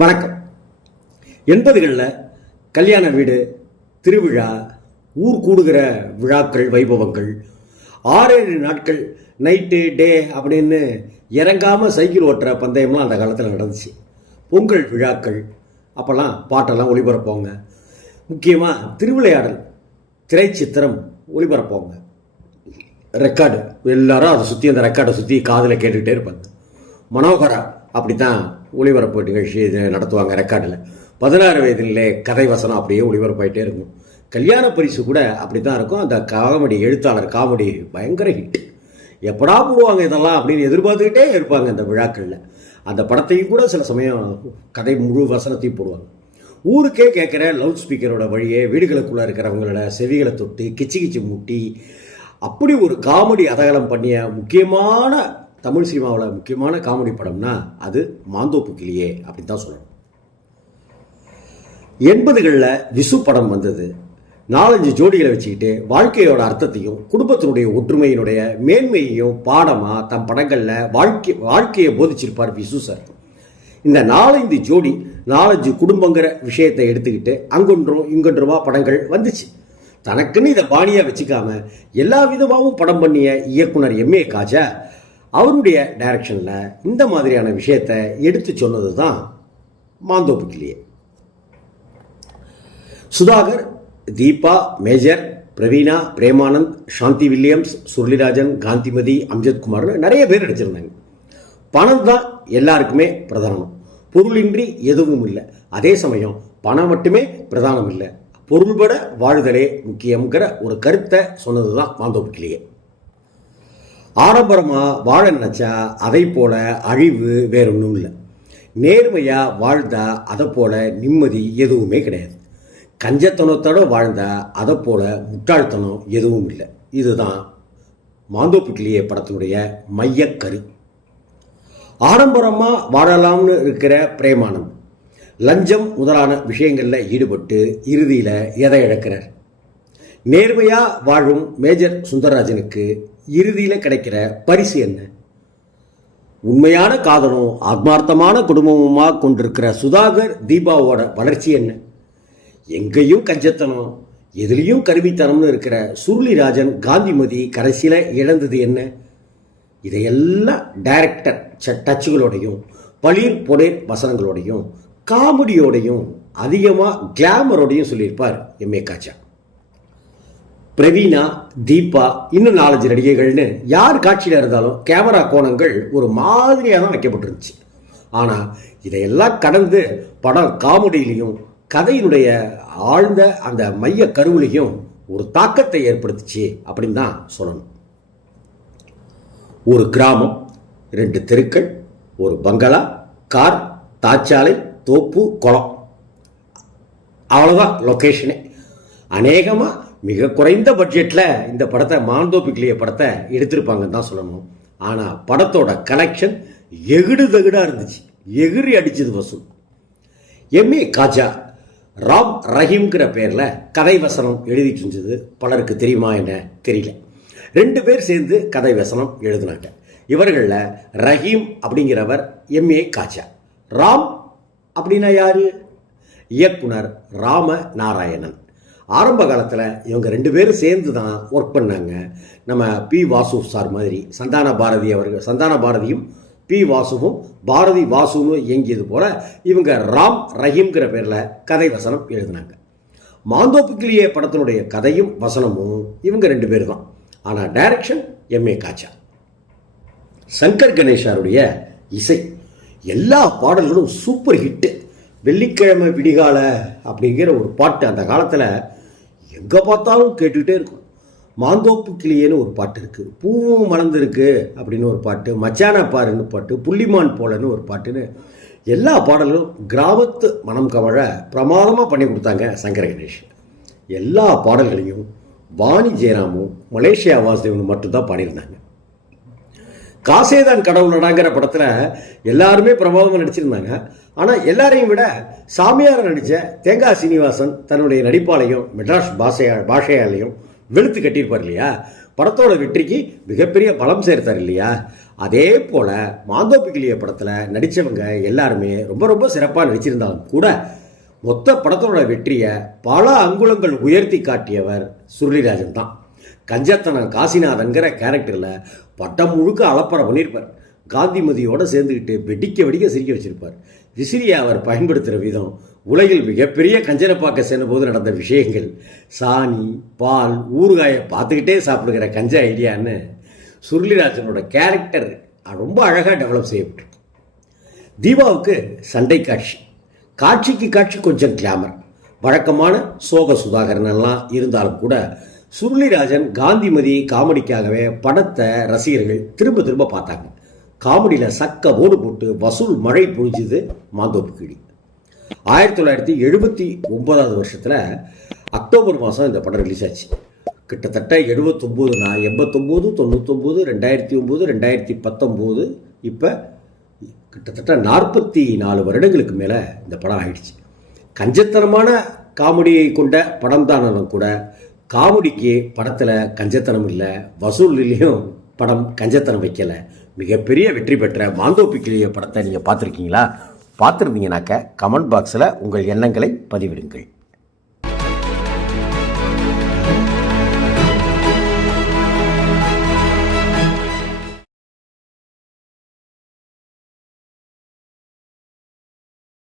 வணக்கம். 80களில் கல்யாண வீடு, திருவிழா, ஊர் கூடுகிற விழாக்கள், வைபவங்கள், 6-7 நாட்கள் நைட்டு டே அப்படின்னு இறங்காமல் சைக்கிள் ஓட்டுற பந்தயம்லாம் அந்த காலத்தில் நடந்துச்சு. பொங்கல் விழாக்கள் அப்போல்லாம் பாட்டெல்லாம் ஒளிபரப்போங்க. முக்கியமாக திருவிளையாடல் திரைச்சித்திரம் ஒளிபரப்போங்க. ரெக்கார்டு எல்லாரும் அதை சுற்றி அந்த ரெக்கார்டை சுற்றி காதில் கேட்டுக்கிட்டே இருப்பாங்க. மனோகரா அப்படி தான் ஒளிபரப்பு நிகழ்ச்சி நடத்துவாங்க. ரெக்கார்டில் 16 வயதிலே கதை வசனம் அப்படியே ஒளிபரப்பாயிட்டே இருக்கும். கல்யாண பரிசு கூட அப்படி தான் இருக்கும். அந்த காமெடி எழுத்தாளர் காமெடி பயங்கர ஹிட். எப்படா போடுவாங்க இதெல்லாம் அப்படின்னு எதிர்பார்த்துக்கிட்டே இருப்பாங்க அந்த விழாக்களில். அந்த படத்தையும் கூட சில சமயம் கதை முழு வசனத்தையும் போடுவாங்க. ஊருக்கே கேட்குற லவுட் ஸ்பீக்கரோட வழியே வீடுகளுக்குள்ளே இருக்கிறவங்களோட செவிகளை தொட்டு கிச்சு கிச்சு மூட்டி அப்படி ஒரு காமெடி அதகலம் பண்ணிய முக்கியமான தமிழ் சினிமாவில் முக்கியமான காமெடி படம்னா அது மாந்தோப்பு கிளியே அப்படின்னு தான் சொல்லணும். 80களில் விசு படம் வந்தது. 4-5 ஜோடிகளை வச்சுக்கிட்டு வாழ்க்கையோட அர்த்தத்தையும் குடும்பத்தினுடைய ஒற்றுமையினுடைய மேன்மையையும் பாடமாக தம் படங்களில் வாழ்க்கையை போதிச்சிருப்பார் விசு சார். இந்த 4-5 ஜோடி 4-5 குடும்பங்கிற விஷயத்தை எடுத்துக்கிட்டு அங்கொன்றும் இங்கொன்றுமா படங்கள் வந்துச்சு. தனக்குன்னு இதை பாணியாக வச்சுக்காம எல்லா விதமாகவும் படம் பண்ணிய இயக்குனர் M.A. காஜா அவருடைய டைரக்ஷனில் இந்த மாதிரியான விஷயத்தை எடுத்து சொன்னது தான் மாந்தோப்பு கிளியே. சுதாகர், தீபா, மேஜர், பிரவீனா, பிரேமானந்த், சாந்தி வில்லியம்ஸ், சுருளிராஜன், காந்திமதி, அம்ஜத்குமார்னு நிறைய பேர் நடிச்சிருந்தாங்க. பணம் தான் எல்லாருக்குமே பிரதானம். பொருளின்றி எதுவும் இல்லை. அதே சமயம் பணம் மட்டுமே பிரதானம் இல்லை, பொருள்பட வாழ்தலே முக்கியங்கிற ஒரு கருத்தை சொன்னது தான் மாந்தோப்பு கிளியே. ஆடம்பரமாக வாழ நினச்சா அதை போல அழிவு வேறொன்றும் இல்லை. நேர்மையாக வாழ்ந்தா அதை போல நிம்மதி எதுவுமே கிடையாது. கஞ்சத்தனத்தோடு வாழ்ந்தா அதை போல முட்டாள்தனம் எதுவும் இல்லை. இதுதான் மாந்தோப்பு கிளியே படத்தினுடைய மையக்கரு. ஆடம்பரமாக வாழலாம்னு இருக்கிற பிரேமானந்த் லஞ்சம் முதலான விஷயங்களில் ஈடுபட்டு இறுதியில் எதை இழக்கிறார். நேர்மையாக வாழும் மேஜர் சுந்தரராஜனுக்கு இறுதியில் கிடைக்கிற பரிசு என்ன? உண்மையான காதலும் ஆத்மார்த்தமான குடும்பமுமாக கொண்டிருக்கிற சுதாகர், தீபாவோட வளர்ச்சி என்ன? எங்கேயும் கஞ்சத்தனம், எதுலேயும் கருவித்தனம்னு இருக்கிற சுருளிராஜன், காந்திமதி கடைசியில் இழந்தது என்ன? இதையெல்லாம் டைரக்டர் டச்சுகளோடையும் பளிர் பொடேர் வசனங்களோடையும் காமெடியோடையும் அதிகமாக கிளாமரோடையும் சொல்லியிருப்பார் M.A. காஜா. பிரவீனா, தீபா, இன்னும் 4-5 நடிகைகள்னு யார் காட்சியில் இருந்தாலும் கேமரா கோணங்கள் ஒரு மாதிரியாக தான் வைக்கப்பட்டிருந்துச்சு. ஆனால் இதையெல்லாம் கடந்து படம் காமெடியிலையும் கதையினுடைய ஆழ்ந்த அந்த மைய கருவிலையும் ஒரு தாக்கத்தை ஏற்படுத்துச்சு அப்படின்னு தான் சொல்லணும். ஒரு கிராமம், 2 தெருக்கள், ஒரு பங்களா, கார், தாச்சாலை, தோப்பு, குளம், அவ்வளோதான் லொக்கேஷனே. அநேகமாக மிக குறைந்த பட்ஜெட்டில் இந்த படத்தை மாந்தோப்பு கிளியே படத்தை எடுத்திருப்பாங்கன்னு தான் சொல்லணும். ஆனால் படத்தோட கலெக்ஷன் எகிடு தகுடாக இருந்துச்சு. எகிரி அடிச்சது வசூல். M.A. காஜா ராம் ரஹீம்ங்கிற பேரில் கதை வசனம் எழுதிட்டு இருந்தது பலருக்கு தெரியுமா என்ன தெரியல. 2 பேர் சேர்ந்து கதை வசனம் எழுதினாங்க. இவர்களில் ரஹீம் அப்படிங்கிறவர் M.A. காஜா. ராம் அப்படின்னா யாரு? இயக்குனர் ராம நாராயணன். ஆரம்ப காலத்தில் இவங்க 2 பேரும் சேர்ந்து தான் ஒர்க் பண்ணாங்க. நம்ம P. வாசு சார் மாதிரி சந்தான பாரதியும் P. வாசுவும் பாரதி வாசுன்னு இயங்கியது போல இவங்க ராம் ரஹீம்ங்கிற பேரில் கதை வசனம் எழுதினாங்க. மாந்தோப்பு கிளியே படத்தினுடைய கதையும் வசனமும் இவங்க 2 பேர் தான். ஆனால் டைரக்ஷன் M.A. காஜா. சங்கர் கணேஷாருடைய இசை, எல்லா பாடல்களும் சூப்பர் ஹிட்டு. வெள்ளிக்கிழமை விடிகால அப்படிங்கிற ஒரு பாட்டு அந்த காலத்தில் எங்கே பார்த்தாலும் கேட்டுக்கிட்டே இருக்கும். மாந்தோப்பு கிளியேன்னு ஒரு பாட்டு இருக்குது, பூவும் மலர்ந்துருக்கு அப்படின்னு ஒரு பாட்டு, மச்சான பாருன்னு பாட்டு, புள்ளிமான் போலன்னு ஒரு பாட்டுன்னு எல்லா பாடலும் கிராமத்து மனம் கவழ பிரமாதமாக பண்ணி கொடுத்தாங்க சங்கர் கணேஷ். எல்லா பாடல்களையும் வாணி ஜெயராமும் மலேசியா வாசுதேவனும் மட்டும்தான் பாடியிருந்தாங்க. காசேதான் கடவுளடாங்கிற படத்தில் எல்லாருமே பிரபாவமாக நடிச்சிருந்தாங்க. ஆனால் எல்லாரையும் விட சாமியாரை நடித்த தேங்காய் சீனிவாசன் தன்னுடைய நடிப்பாலையும் மெட்ராஸ் பாஷையாலையும் வெளுத்து கட்டியிருப்பார் இல்லையா, படத்தோட வெற்றிக்கு மிகப்பெரிய பலம் சேர்த்தார் இல்லையா. அதே போல் மாந்தோப்பிக்கிளிய படத்தில் நடித்தவங்க எல்லாருமே ரொம்ப ரொம்ப சிறப்பாக நடிச்சிருந்தாலும் கூட மொத்த படத்தோட வெற்றியை பல அங்குலங்கள் உயர்த்தி காட்டியவர் சுருளிராஜன் தான். கஞ்சத்தனம் காசிநாதன்கிற கேரக்டரில் பட்டம் முழுக்க அலப்பறை பண்ணியிருப்பார். காந்திமதியோடு சேர்ந்துக்கிட்டு வெடிக்க சிரிக்க வச்சிருப்பார். விசிறியை அவர் பயன்படுத்துகிற விதம், உலகில் மிகப்பெரிய கஞ்சனப்பாக்க சென்றபோது நடந்த விஷயங்கள், சாணி பால் ஊறுகாயை பார்த்துக்கிட்டே சாப்பிடுகிற கஞ்ச ஐடியான்னு சுருளிராஜனோட கேரக்டர் ரொம்ப அழகாக டெவலப் செய்யப்பட்டிருக்கு. தீபாவுக்கு சண்டை காட்சிக்கு காட்சி கொஞ்சம் கிளாமர், வழக்கமான சோக சுதாகரன் எல்லாம் இருந்தாலும் கூட சுருளிராஜன் காந்திமதி காமெடிக்காகவே படத்தை ரசிகர்கள் திரும்ப திரும்ப பார்த்தாங்க. காமெடியில் சக்க ஓடு போட்டு வசூல் மழை பொழிஞ்சுது மாந்தோப்புக்கிளி. 1979 வருஷத்தில் அக்டோபர் மாதம் இந்த படம் ரிலீஸ் ஆச்சு. கிட்டத்தட்ட 89, 89, 99, 2009, 2019, இப்போ கிட்டத்தட்ட 44 வருடங்களுக்கு மேலே இந்த படம் ஆயிடுச்சு. கஞ்சத்தனமான காமெடியை கொண்ட படம் தானாலும் கூட காமெடிக்கு படத்தில் கஞ்சத்தனம் இல்லை, வசூல்லையும் படம் கஞ்சத்தனம் வைக்கலை. மிகப்பெரிய வெற்றி பெற்ற மாந்தோப்பிக்கிளிய படத்தை நீங்கள் பார்த்துருக்கீங்களா? பார்த்துருந்தீங்கன்னாக்க கமெண்ட் பாக்ஸில் உங்கள் எண்ணங்களை பதிவிடுங்கள்.